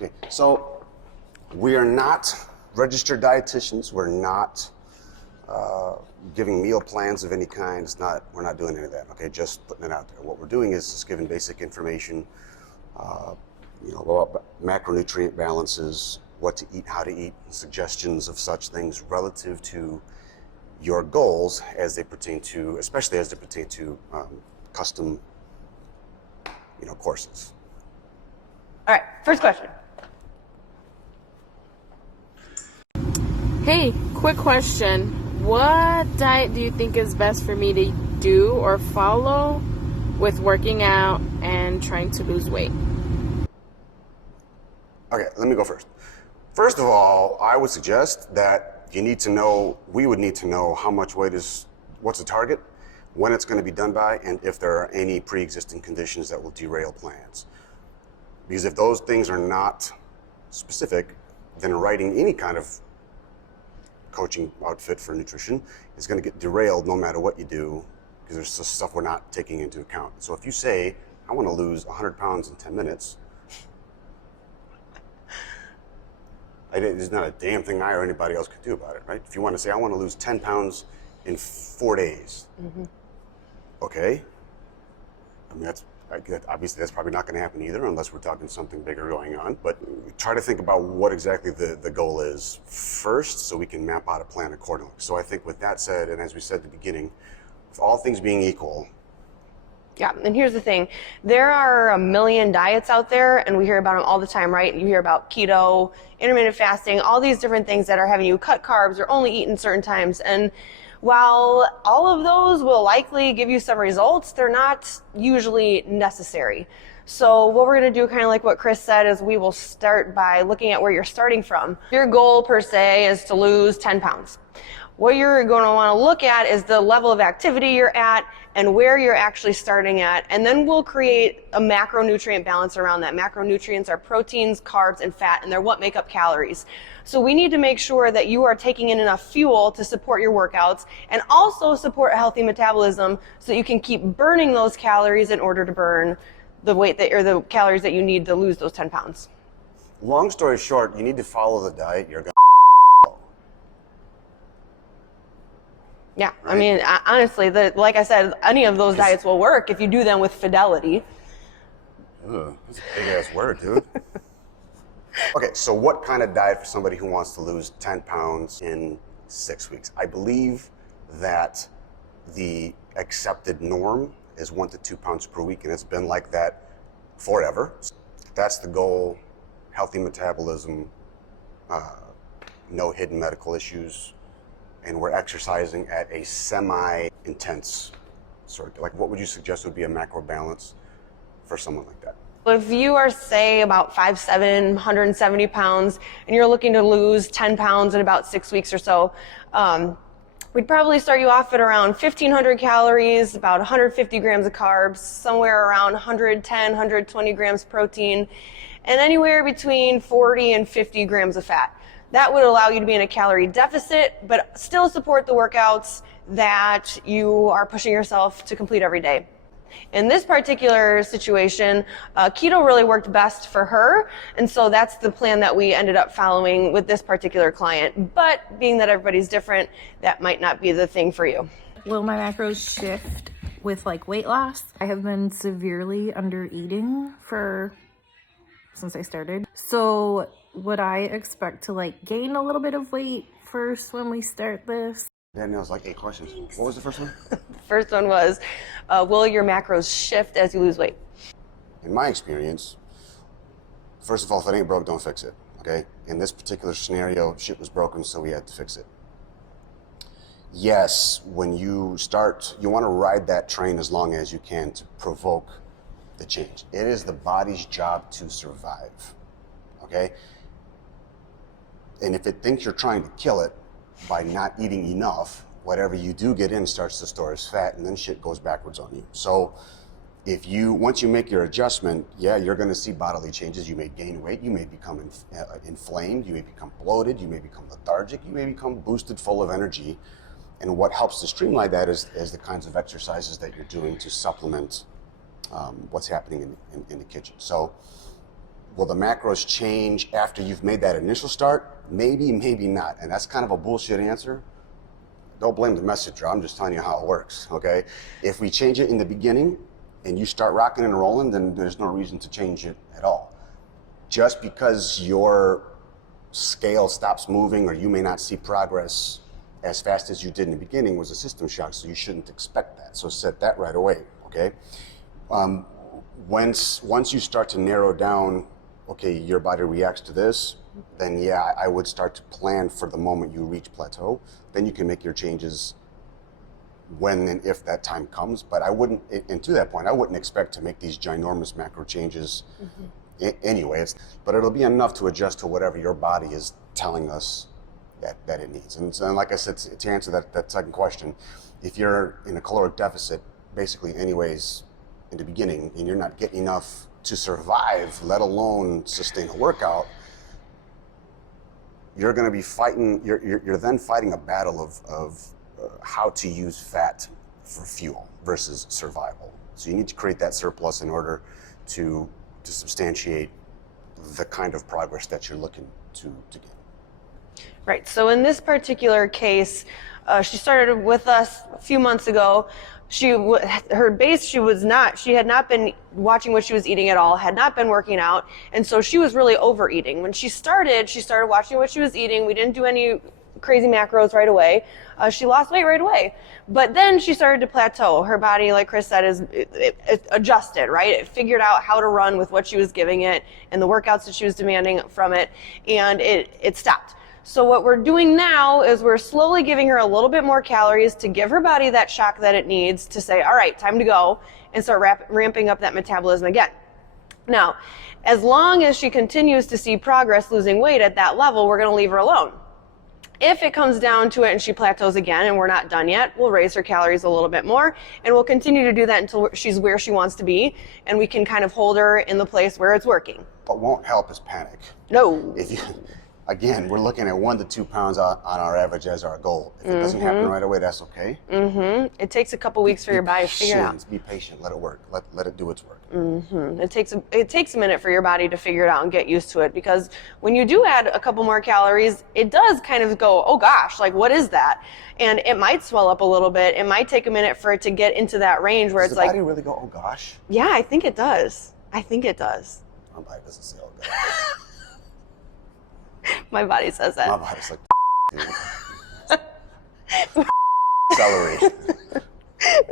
Okay, so we are not registered dietitians. We're not giving meal plans of any kind. We're not doing any of that. Okay, just putting it out there. What we're doing is just giving basic information, about macronutrient balances, what to eat, how to eat, suggestions of such things relative to your goals as they pertain to, especially as they pertain to custom, courses. All right, first question. Hey, quick question. What diet do you think is best for me to do or follow with working out and trying to lose weight? Okay, let me go first. First of all, I would suggest that we would need to know how much weight what's the target, when it's going to be done by, and if there are any pre-existing conditions that will derail plans. Because if those things are not specific, then writing any kind of coaching outfit for nutrition is going to get derailed no matter what you do, because there's just stuff we're not taking into account. So if you say, I want to lose 100 pounds in 10 minutes, there's not a damn thing I or anybody else could do about it, right? If you want to say, I want to lose 10 pounds in 4 days, okay. I mean, obviously that's probably not going to happen either, unless we're talking something bigger going on. But try to think about what exactly the goal is first, so we can map out a plan accordingly. So I think with that said, and as we said at the beginning, with all things being equal. Yeah, and here's the thing. There are a million diets out there, and we hear about them all the time, right? You hear about keto, intermittent fasting, all these different things that are having you cut carbs or only eat in certain times. And while all of those will likely give you some results, they're not usually necessary. So what we're going to do, kind of like what Chris said, is we will start by looking at where you're starting from. Your goal per se is to lose 10 pounds. What you're going to want to look at is the level of activity you're at and where you're actually starting at. And then we'll create a macronutrient balance around that. Macronutrients are proteins, carbs, and fat, and they're what make up calories. So we need to make sure that you are taking in enough fuel to support your workouts and also support a healthy metabolism so that you can keep burning those calories in order to burn the weight or the calories that you need to lose those 10 pounds. Long story short, you need to follow the diet you're going to. Yeah, right? I mean, honestly, like I said, any of those diets will work if you do them with fidelity. Ugh, that's a big ass word, dude. Okay, so what kind of diet for somebody who wants to lose 10 pounds in 6 weeks? I believe that the accepted norm is 1 to 2 pounds per week, and it's been like that forever. That's the goal. Healthy metabolism, no hidden medical issues, and we're exercising at a semi-intense sort. Like, what would you suggest would be a macro balance for someone like that? If you are, say, about 5'7", 170 pounds, and you're looking to lose 10 pounds in about 6 weeks or so, we'd probably start you off at around 1,500 calories, about 150 grams of carbs, somewhere around 110, 120 grams protein, and anywhere between 40 and 50 grams of fat. That would allow you to be in a calorie deficit, but still support the workouts that you are pushing yourself to complete every day. In this particular situation, keto really worked best for her, and so that's the plan that we ended up following with this particular client. But being that everybody's different, that might not be the thing for you. Will my macros shift with weight loss? I have been severely under eating since I started. So would I expect to gain a little bit of weight first when we start this? Danielle's 8 questions. What was the first one? The first one was, will your macros shift as you lose weight? In my experience, first of all, if it ain't broke, don't fix it, okay? In this particular scenario, shit was broken, so we had to fix it. Yes, when you start, you want to ride that train as long as you can to provoke the change. It is the body's job to survive, okay? And if it thinks you're trying to kill it by not eating enough, whatever you do get in starts to store as fat, and then shit goes backwards on you. So once you make your adjustment, yeah, you're going to see bodily changes. You may gain weight, you may become inflamed, you may become bloated, you may become lethargic, you may become boosted, full of energy. And what helps to streamline that is the kinds of exercises that you're doing to supplement what's happening in the kitchen. So Will the macros change after you've made that initial start? Maybe, maybe not. And that's kind of a bullshit answer. Don't blame the messenger. I'm just telling you how it works, okay? If we change it in the beginning and you start rocking and rolling, then there's no reason to change it at all. Just because your scale stops moving or you may not see progress as fast as you did in the beginning was a system shock, so you shouldn't expect that. So set that right away, okay? Once you start to narrow down, okay, your body reacts to this, then yeah, I would start to plan for the moment you reach plateau. Then you can make your changes when and if that time comes. But I wouldn't, and to that point, I wouldn't expect to make these ginormous macro changes anyway. But it'll be enough to adjust to whatever your body is telling us that it needs. And like I said, to answer that second question, if you're in a caloric deficit, basically anyways, in the beginning, and you're not getting enough to survive, let alone sustain a workout, you're going to be fighting. You're then fighting a battle of how to use fat for fuel versus survival. So you need to create that surplus in order to substantiate the kind of progress that you're looking to gain. Right. So in this particular case, she started with us a few months ago. She had not been watching what she was eating at all, had not been working out, and so she was really overeating. When she started watching what she was eating. We didn't do any crazy macros right away. She lost weight right away, but then she started to plateau. Her body, like Chris said, it adjusted, right? It figured out how to run with what she was giving it and the workouts that she was demanding from it, and it stopped. So what we're doing now is we're slowly giving her a little bit more calories to give her body that shock that it needs to say, all right, time to go, and start ramping up that metabolism again. Now, as long as she continues to see progress losing weight at that level, we're going to leave her alone. If it comes down to it and she plateaus again and we're not done yet, we'll raise her calories a little bit more, and we'll continue to do that until she's where she wants to be, and we can kind of hold her in the place where it's working. What won't help is panic. No. Again, we're looking at 1 to 2 pounds on our average as our goal. If it doesn't happen right away, that's okay. It takes a couple weeks for your body to figure it out. Be patient. Let it work. Let it do its work. It takes a minute for your body to figure it out and get used to it, because when you do add a couple more calories, it does kind of go, oh gosh, like what is that? And it might swell up a little bit. It might take a minute for it to get into that range where Does it's the like, body really go, oh gosh? Yeah, I think it does. My body doesn't say oh gosh. My body says that. My body's like, dude. Celery.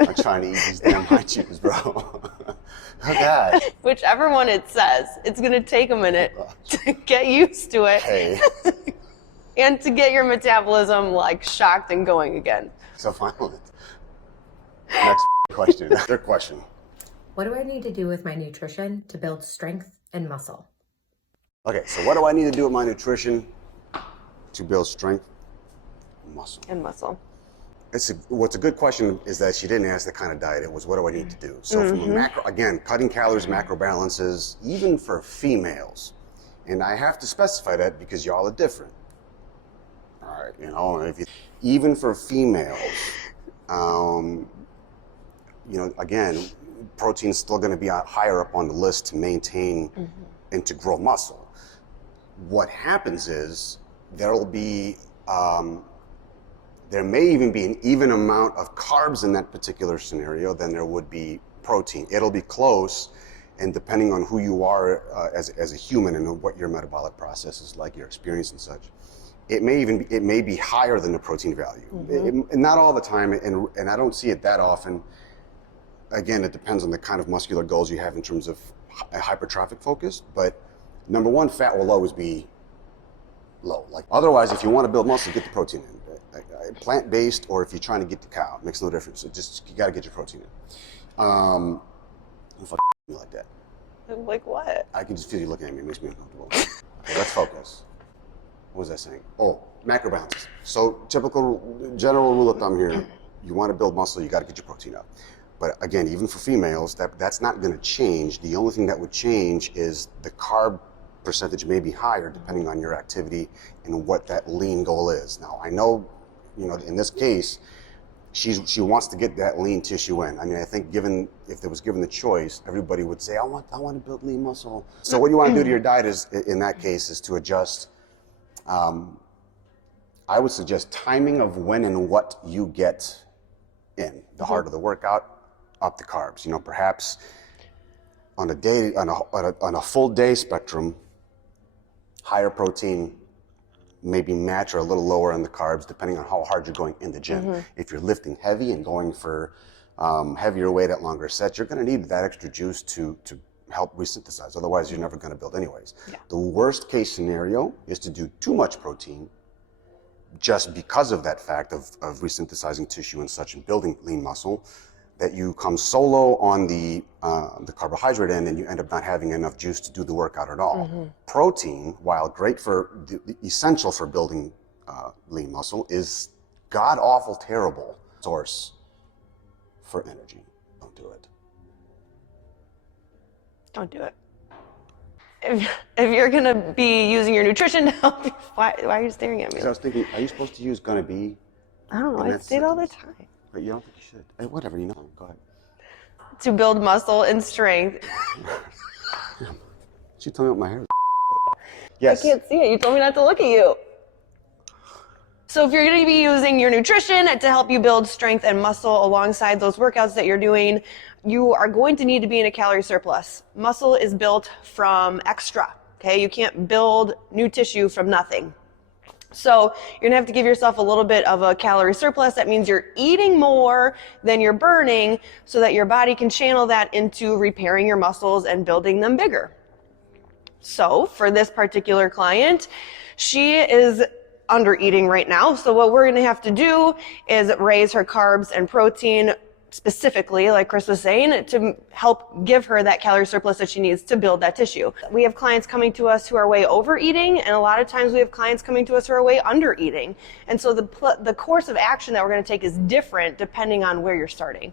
I'm trying to eat these damn high chews, bro. Oh God. Whichever one it says, it's going to take a minute to get used to it. Hey. And to get your metabolism like shocked and going again. So finally, next question. Third question. What do I need to do with my nutrition to build strength and muscle? Okay, so what do I need to do with my nutrition to build strength and muscle? What's a good question is that she didn't ask the kind of diet. It was, what do I need to do? So from a macro, again, cutting calories, macro balances, even for females. And I have to specify that because y'all are different. All right, even for females, again, protein's still going to be higher up on the list to maintain and to grow muscle. What happens is there may even be an even amount of carbs in that particular scenario than there would be protein. It'll be close, and depending on who you are as a human and what your metabolic process is like, your experience and such, it may be higher than the protein value. Not all the time, and I don't see it that often. Again, it depends on the kind of muscular goals you have in terms of hypertrophic focus, but number one, fat will always be low. Like otherwise, if you want to build muscle, get the protein in. Plant-based, or if you're trying to get the cow, it makes no difference. You got to get your protein in. Don't fuck me like that. Like what? I can just feel you looking at me. It makes me uncomfortable. Okay, let's focus. What was I saying? Oh, macro balances. So typical general rule of thumb here: you want to build muscle, you got to get your protein up. But again, even for females, that's not going to change. The only thing that would change is the carb percentage may be higher depending on your activity and what that lean goal is. Now, I know, in this case, she wants to get that lean tissue in. I mean, I think if it was given the choice, everybody would say, I want to build lean muscle. So what you want to do to your diet is, in that case, is to adjust. I would suggest timing of when and what you get in. The harder the workout, up the carbs. You know, perhaps on a full day spectrum, higher protein, maybe match or a little lower in the carbs, depending on how hard you're going in the gym. If you're lifting heavy and going for heavier weight at longer sets, you're going to need that extra juice to help resynthesize. Otherwise, you're never going to build anyways. Yeah. The worst case scenario is to do too much protein, just because of that fact of resynthesizing tissue and such and building lean muscle, that you come solo on the carbohydrate end and you end up not having enough juice to do the workout at all. Protein, while great essential for building lean muscle, is god-awful terrible source for energy. Don't do it. Don't do it. If you're going to be using your nutrition to help you, why are you staring at me? Because I was thinking, are you supposed to use gonna be? I don't know, I say it all the time. But you don't think you should. Hey, whatever, you know, go ahead. To build muscle and strength. She told me what my hair is. Yes. I can't see it. You told me not to look at you. So if you're going to be using your nutrition to help you build strength and muscle alongside those workouts that you're doing, you are going to need to be in a calorie surplus. Muscle is built from extra, okay? You can't build new tissue from nothing. So you're gonna have to give yourself a little bit of a calorie surplus. That means you're eating more than you're burning so that your body can channel that into repairing your muscles and building them bigger. So for this particular client, she is under eating right now. So what we're gonna have to do is raise her carbs and protein specifically, like Chris was saying, to help give her that calorie surplus that she needs to build that tissue. We have clients coming to us who are way overeating, and a lot of times we have clients coming to us who are way undereating. And so the course of action that we're going to take is different depending on where you're starting.